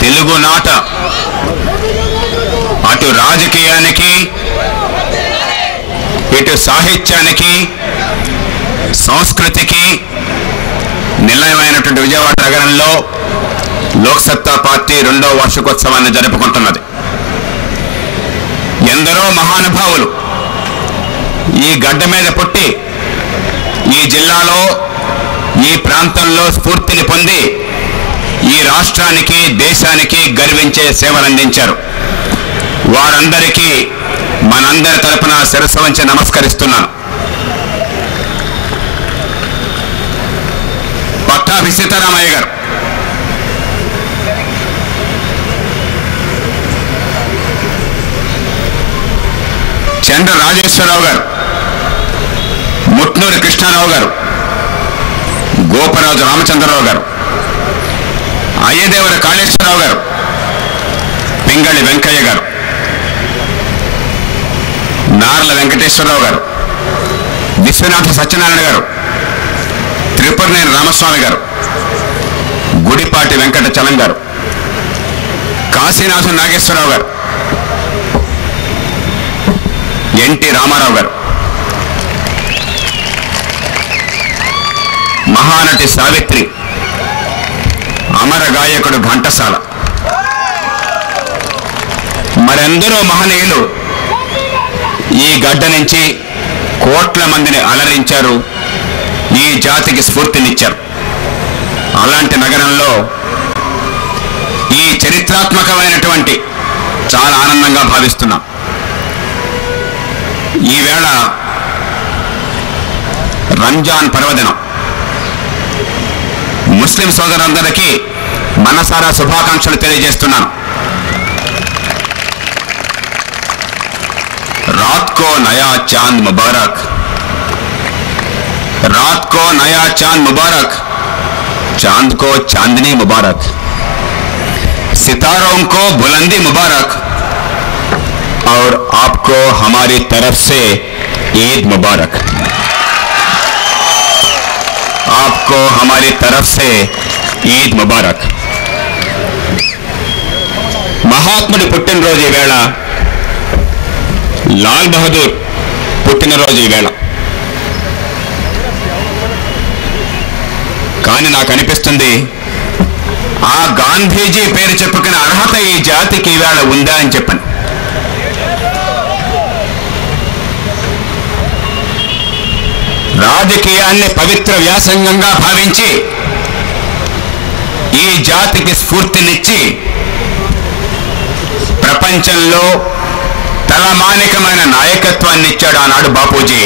తెలుగునాట అటు రాజకీయానికి ఇటు సాహిత్యానికి సంస్కృతికి నిలయమైనటువంటి విజయవాడ నగరంలో లోక్సత్తా పార్టీ 2వ వార్షికోత్సవాన్ని జరుపుకుంటున్నది. ఎందరో మహానుభావులు ఈ గడ్డ మీద పుట్టి ఈ జిల్లాలో ఈ ప్రాంతంలో స్ఫూర్తిని పొంది ఈ రాష్ట్రానికి దేశానికి గర్వించే సేవలందించారు. వారందరికీ మనందరి తరపున శిరస్సు వంచి నమస్కరిస్తున్నాను. పట్టాభి సీతారామయ్య గారు, చంద్ర రాజేశ్వరరావు గారు, ముట్నూరి కృష్ణారావు గారు, గోపరాజు రామచంద్రరావు గారు, అయ్యదేవర కాళేశ్వరరావు గారు, పింగళి వెంకయ్య గారు, నార్ల వెంకటేశ్వరరావు గారు, విశ్వనాథ సత్యనారాయణ గారు, త్రిపురనేని రామస్వామి గారు, గుడిపాటి వెంకట చలం గారు, కాశీనాథు నాగేశ్వరరావు గారు, ఎన్టీ రామారావు గారు, మహానటి సావిత్రి, అమర గాయకుడు ఘంటసాల, మరెందరో మహనీయులు ఈ గడ్డ నుంచి కోట్ల మందిని అలరించారు, ఈ జాతికి స్ఫూర్తినిచ్చారు. అలాంటి నగరంలో ఈ చరిత్రాత్మకమైనటువంటి చాలా ఆనందంగా భావిస్తున్నాం. ఈవేళ రంజాన్ పర్వదినం. ముస్లిం సోదరులందరికీ మనసారా శుభాకాంక్షలు తెలియజేస్తున్నాను. रात को नया चांद मुबारक, रात को नया चांद मुबारक, चांद को चांदनी मुबारक, सितारों को बुलंदी मुबारक, और आपको हमारी तरफ से ईद मुबारक, आपको हमारी तरफ से ईद मुबारक. మహాత్ముడి పుట్టినరోజు ఈవేళ, లాల్ బహదూర్ పుట్టినరోజు ఈవేళ. కానీ నాకు అనిపిస్తుంది, ఆ గాంధీజీ పేరు చెప్పుకునే అర్హత ఈ జాతికి ఈవేళ ఉందా అని చెప్పండి. రాజకీయాన్ని పవిత్ర వ్యాసంగంగా భావించి ఈ జాతికి స్ఫూర్తినిచ్చి ప్రపంచంలో తలమానికమైన నాయకత్వాన్ని ఇచ్చాడు ఆనాడు బాపూజీ.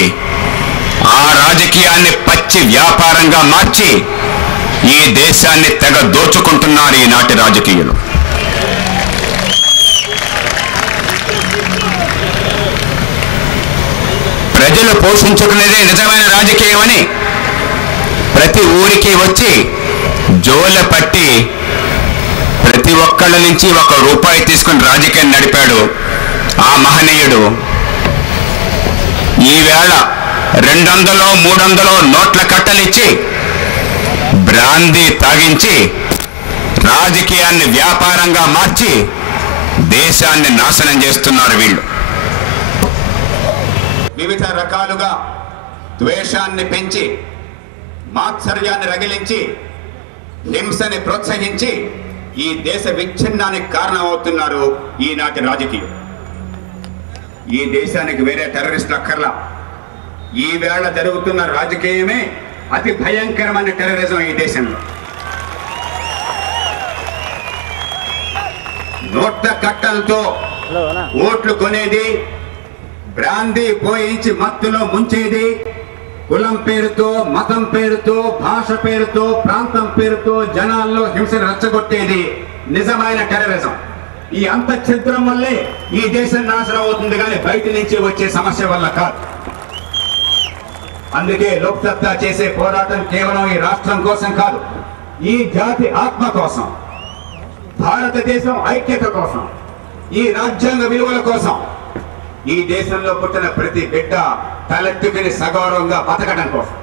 ఆ రాజకీయాన్ని పచ్చి వ్యాపారంగా మార్చి ఈ దేశాన్ని తెగ దోచుకుంటున్నారు ఈనాటి రాజకీయులు. ప్రజలు పోషించుకునేదే నిజమైన రాజకీయం అని ప్రతి ఊరికి వచ్చి జోల పట్టి ప్రతి ఒక్కళ్ళ నుంచి ₹1 తీసుకుని రాజకీయం నడిపాడు ఆ మహనీయుడు. ఈవేళ 200, 300 నోట్ల కట్టలిచ్చి బ్రాందీ తాగించి రాజకీయాన్ని వ్యాపారంగా మార్చి దేశాన్ని నాశనం చేస్తున్నారు వీళ్ళు. వివిధ రకాలుగా ద్వేషాన్ని పెంచి మాత్సర్యాన్ని రగిలించి హింసని ప్రోత్సహించి ఈ దేశ విచ్ఛిన్నానికి కారణమవుతున్నారు ఈనాటి రాజకీయం. ఈ దేశానికి వేరే టెర్రరిస్టులు అక్కర్లా. ఈవేళ జరుగుతున్న రాజకీయమే అతి భయంకరమైన టెర్రరిజం ఈ దేశంలో. నోట్ల కట్టలతో ఓట్లు కొనేది, బ్రాందీ పోయించి మత్తులో ముంచేది, కులం పేరుతో, మతం పేరుతో, భాష పేరుతో, ప్రాంతం పేరుతో జనాల్లో హింసను రెచ్చగొట్టేది నిజమైన టెర్రరిజం. ఈ అంత ఛిద్రం వల్లే ఈ దేశం నాశనం అవుతుంది, కానీ బయట నుంచి వచ్చే సమస్య వల్ల కాదు. అందుకే లోక్సత్తా చేసే పోరాటం కేవలం ఈ రాష్ట్రం కోసం కాదు, ఈ జాతి ఆత్మ కోసం, భారతదేశం ఐక్యత కోసం, ఈ రాజ్యాంగ విలువల కోసం, ఈ దేశంలో పుట్టిన ప్రతి బిడ్డ తలెత్తుకుని సగౌరవంగా బతకడం కోసం.